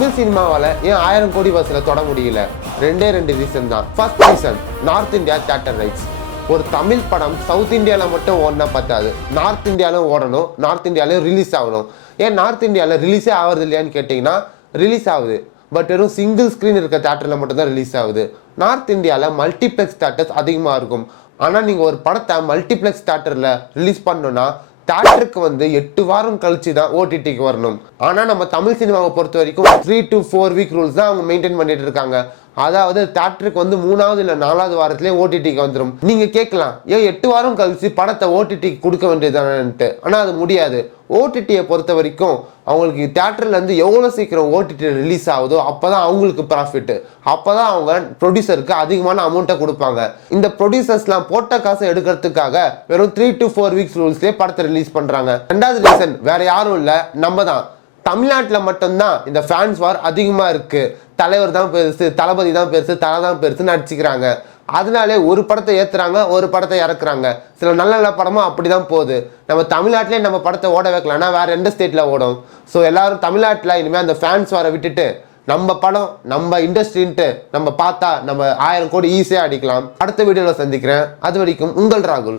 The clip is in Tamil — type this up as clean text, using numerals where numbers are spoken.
தமிழ் சினிமாவால் ஏன் 1000 கோடி வசூலை தொட முடியல? ரெண்டு ரீசன் தான். First reason, north India theatre rights. ஒரு தமிழ் படம் சவுத் இந்தியாவில் மட்டும் ஓடினா பத்தாது, நார்த் இந்தியாவிலும் ஓடணும், நார்த் இந்தியாவிலும் ரிலீஸ் ஆகணும். ஏன் நார்த் இந்தியாவில் ரிலீஸே ஆகுறது இல்லையான்னு கேட்டிங்கன்னா, ரிலீஸ் ஆகுது, பட் வெறும் சிங்கிள் ஸ்க்ரீன் இருக்க தியேட்டரில் மட்டும்தான் ரிலீஸ் ஆகுது. நார்த் இந்தியாவில் மல்டிப்ளெக்ஸ் தியேட்டர்ஸ் அதிகமாக இருக்கும். ஆனால் நீங்கள் ஒரு படத்தை மல்டிப்ளெக்ஸ் தியேட்டரில் ரிலீஸ் பண்ணணுன்னா தியேட்டருக்கு வந்து 8 வாரம் கழிச்சு தான் ஓடிடிக்கு வரணும். ஆனால் நம்ம தமிழ் சினிமாவை பொறுத்த வரைக்கும் 3 to 4 வீக் ரூல்ஸ் தான் அவங்க மெயின்டைன் பண்ணிட்டு இருக்காங்க. அதாவது தியேட்டருக்கு வந்து 3வது இல்லை 4வது வாரத்திலே ஓடிடிக்கு வந்துடும். நீங்கள் கேட்கலாம், ஏன் 8 வாரம் கழிச்சு படத்தை ஓடிடிக்கு கொடுக்க வேண்டியதானன்ட்டு. ஆனால் அது முடியாது. ஓடிடியை பொறுத்த வரைக்கும் அவங்களுக்கு தியேட்டர்லேருந்து எவ்வளோ சீக்கிரம் ஓடிடி ரிலீஸ் ஆகுதோ அப்போ தான் அவங்களுக்கு ப்ராஃபிட்டு. அப்போ தான் அவங்க ப்ரொடியூசருக்கு அதிகமான அமௌண்ட்டை கொடுப்பாங்க. இந்த ப்ரொடியூசர்ஸ்லாம் போட்ட காசை எடுக்கிறதுக்காக வெறும் 3 to 4 வீக்ஸ் ரூல்ஸ்லேயே படத்தை ரிலீஸ் பண்ணுறாங்க. ரெண்டாவது ரீசன் வேற யாரும் இல்லை, நம்ம தான். தமிழ்நாட்டில் மட்டும்தான் இந்த ஃபேன்ஸ் வார் அதிகமாக இருக்குது. தலைவர் தான் பெருசு, தளபதி தான் பெருசு, தலை தான் பெருசுன்னு அடிச்சுக்கிறாங்க. அதனாலே ஒரு படத்தை ஏற்றுறாங்க, ஒரு படத்தை இறக்குறாங்க. சில நல்ல நல்ல படமும் அப்படி தான் போகுது. நம்ம தமிழ்நாட்டிலே நம்ம படத்தை ஓட வைக்கலாம்னா வேறு எந்த ஸ்டேட்டில் ஓடும்? ஸோ எல்லாரும் தமிழ்நாட்டில் இனிமேல் அந்த ஃபேன்ஸ் வாரை விட்டுட்டு நம்ம படம் நம்ம இண்டஸ்ட்ரின்ட்டு நம்ம பார்த்தா நம்ம 1000 கோடி ஈஸியாக அடிக்கலாம். அடுத்த வீடியோவில் சந்திக்கிறேன். அது வரைக்கும் உங்கள் ராகுல்.